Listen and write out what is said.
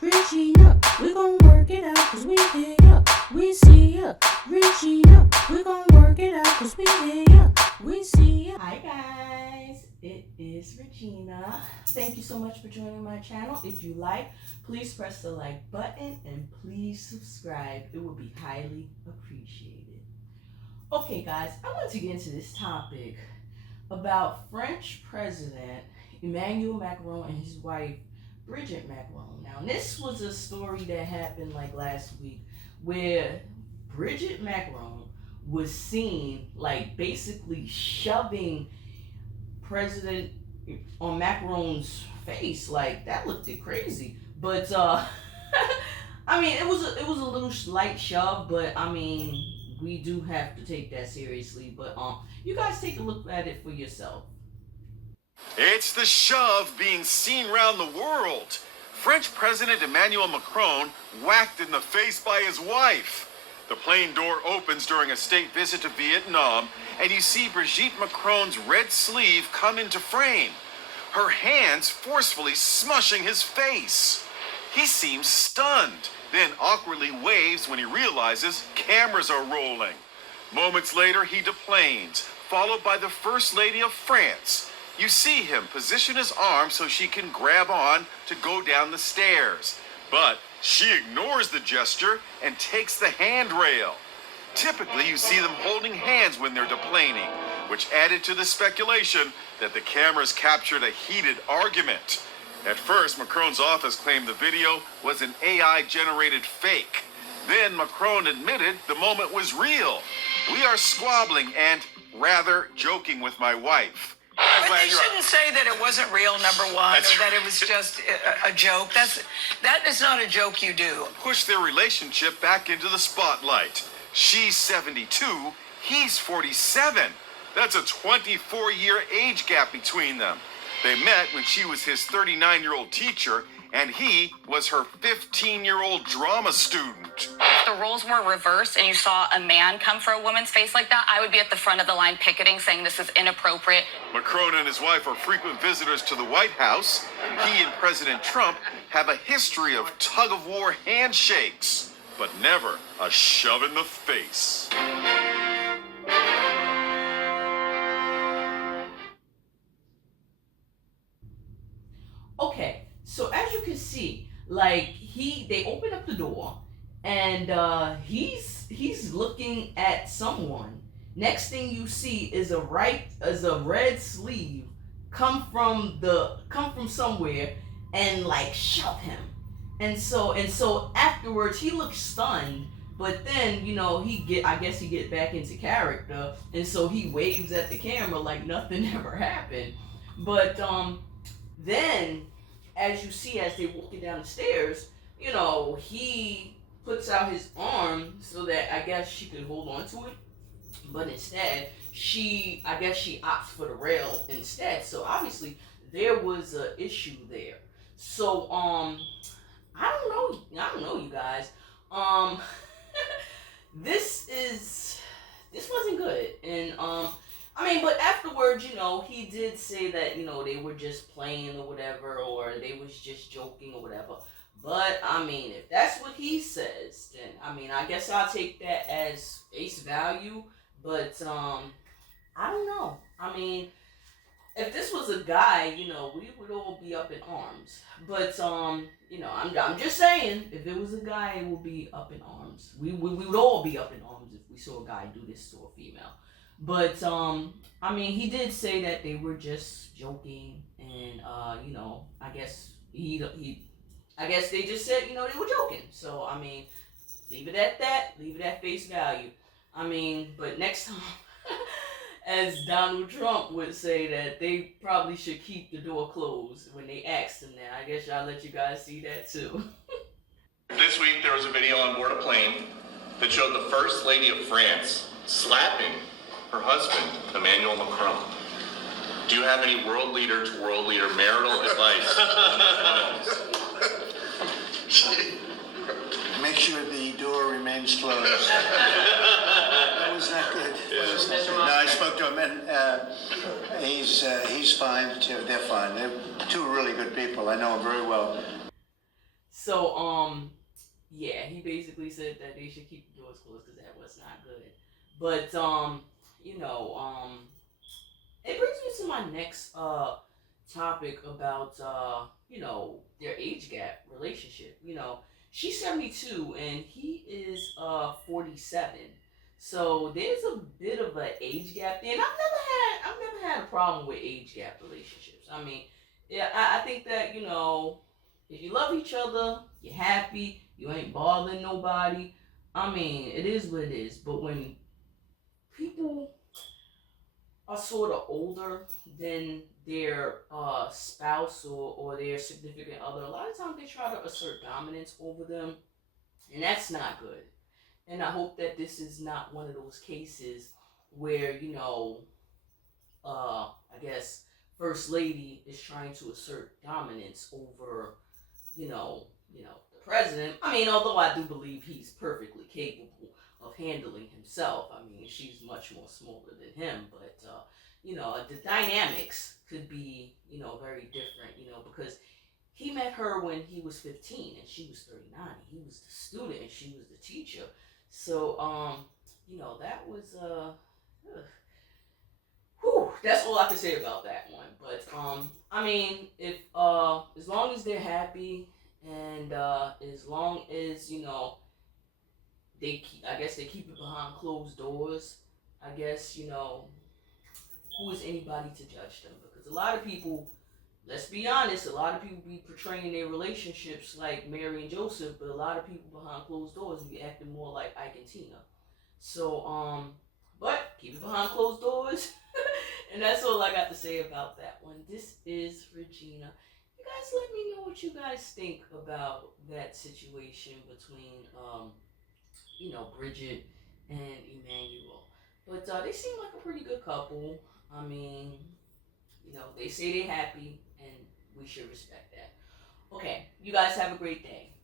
Regina, we gon' work it out cause we hear ya. We see ya, Regina, we gon' work it out cause we hear ya. We see ya. Hi guys, it is Regina. Thank you so much for joining my channel. If you like, please press the like button and please subscribe. It would be highly appreciated. Okay guys, I want to get into this topic about French President Emmanuel Macron and his wife Brigitte Macron. Now this was a story that happened like last week where Brigitte Macron was seen like basically shoving President on Macron's face. Like that looked crazy. But I mean it was a little light shove, but I mean we do have to take that seriously. But you guys take a look at it for yourself. It's the shove being seen around the world. French President Emmanuel Macron whacked in the face by his wife. The plane door opens during a state visit to Vietnam, and you see Brigitte Macron's red sleeve come into frame, her hands forcefully smushing his face. He seems stunned, then awkwardly waves when he realizes cameras are rolling. Moments later, he deplanes, followed by the First Lady of France. You see him position his arm so she can grab on to go down the stairs. But she ignores the gesture and takes the handrail. Typically, you see them holding hands when they're deplaning, which added to the speculation that the cameras captured a heated argument. At first, Macron's office claimed the video was an AI-generated fake. Then Macron admitted the moment was real. We are squabbling and rather joking with my wife. But they shouldn't say that it wasn't real, number one, or that it was just a joke. That is not a joke you do. Push their relationship back into the spotlight. She's 72, he's 47. That's a 24-year age gap between them. They met when she was his 39-year-old teacher, and he was her 15-year-old drama student. If the roles were reversed and you saw a man come for a woman's face like that, I would be at the front of the line picketing, saying this is inappropriate. Macron and his wife are frequent visitors to the White House. He and President Trump have a history of tug-of-war handshakes, but never a shove in the face. Okay, so as you can see, like they open up the door and he's looking at someone. Next thing you see is a red sleeve come from somewhere and like shove him. And so afterwards he looks stunned, but then I guess he get back into character, and so he waves at the camera like nothing ever happened. But then, as you see, as they're walking down the stairs, he puts out his arm so that I guess she could hold on to it. But instead, she opts for the rail instead. So obviously, there was an issue there. So I don't know, you guys. This wasn't good, and but afterwards, he did say that, they were just playing or whatever, or they was just joking or whatever. But, if that's what he says, then, I guess I'll take that as face value. But, I don't know. If this was a guy, we would all be up in arms. But, I'm just saying, if it was a guy, it would be up in arms. We would all be up in arms if we saw a guy do this to a female. But he did say that they were just joking, and I guess I guess they just said they were joking. So leave it at that. Leave it at face value. But next time, as Donald Trump would say, that they probably should keep the door closed when they asked him that. I guess I'll let you guys see that too. This week there was a video on board a plane that showed the First Lady of France slapping her husband, Emmanuel Macron. Do you have any world leader to world leader marital advice? Make sure the door remains closed. That was not good. No, I spoke to him, and he's fine. They're fine. They're two really good people. I know them very well. So yeah, he basically said that they should keep the doors closed because that was not good. But you know, it brings me to my next topic about their age gap relationship. She's 72 and he is 47. So there's a bit of an age gap there. And I've never had a problem with age gap relationships. I mean, yeah, I think that, if you love each other, you're happy, you ain't bothering nobody. I mean, it is what it is. But when people are sort of older than their spouse or their significant other, a lot of times they try to assert dominance over them, and that's not good. And I hope that this is not one of those cases where, I guess, First Lady is trying to assert dominance over, the president. I mean, although I do believe he's perfectly capable of handling himself. I mean, she's much more smaller than him, but the dynamics could be, very different, because he met her when he was 15 and she was 39. He was the student and she was the teacher. So, that was whew, that's all I can say about that one. But I mean, if as long as they're happy and as long as I guess they keep it behind closed doors. I guess who is anybody to judge them? Because a lot of people, let's be honest, a lot of people be portraying their relationships like Mary and Joseph, but a lot of people behind closed doors be acting more like Ike and Tina. So but keep it behind closed doors. And that's all I got to say about that one. This is Regina. You guys let me know what you guys think about that situation between Bridget and Emmanuel. But they seem like a pretty good couple. I mean, they say they're happy and we should respect that. Okay, you guys have a great day.